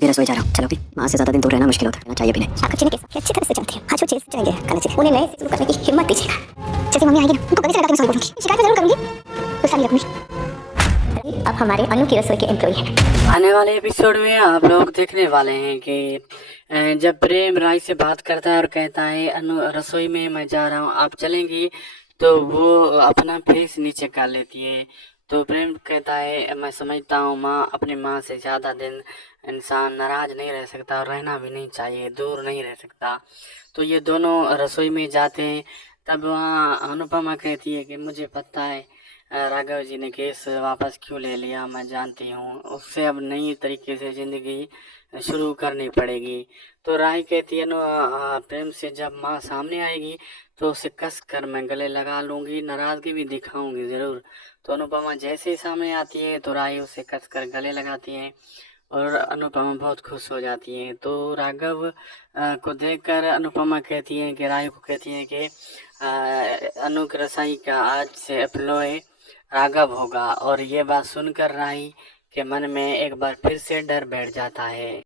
भी रसोई जा रहा हूँ, चलोगी? माँ से ज्यादा दिन दूर रहना मुश्किल होता है, रहना चाहिए भी नहीं। आप चीनी के साथ अच्छी तरह से जानती हैं। आज वो चीज जाएंगे करना चाहिए, उन्हें नए से शुरू करने की हिम्मत दीजिएगा। जैसे मम्मी आएगी ना, उनको गले से लगा के मैं सॉरी बोलूंगी, शिकायत जरूर करूंगी, गुस्सा नहीं रखूंगी। अब हमारे अनु की रसोई के एम्प्लॉई हैं। आने वाले एपिसोड में आप लोग देखने वाले हैं कि जब प्रेम राय से बात करता है और कहता है अनु रसोई में मैं जा रहा हूँ, आप चलेंगी? तो वो अपना फेस नीचे कर लेती है। तो प्रेम कहता है मैं समझता हूँ माँ, अपनी माँ से ज़्यादा दिन इंसान नाराज नहीं रह सकता और रहना भी नहीं चाहिए, दूर नहीं रह सकता। तो ये दोनों रसोई में जाते हैं। तब वहाँ अनुपमा कहती है कि मुझे पता है राघव जी ने केस वापस क्यों ले लिया, मैं जानती हूँ। उससे अब नई तरीके से ज़िंदगी शुरू करनी पड़ेगी। तो राय कहती है प्रेम से जब माँ सामने आएगी तो उसे कस कर मैं गले लगा लूँगी, नाराज़गी भी दिखाऊंगी ज़रूर। तो अनुपमा जैसे ही सामने आती है तो राय उसे कस कर गले लगाती है और अनुपमा बहुत खुश हो जाती है। तो राघव को देखकर अनुपमा कहती है कि राय को कहती है कि अनुक रसाई का आज से एम्प्लॉय राघव होगा। और ये बात सुनकर राही के मन में एक बार फिर से डर बैठ जाता है।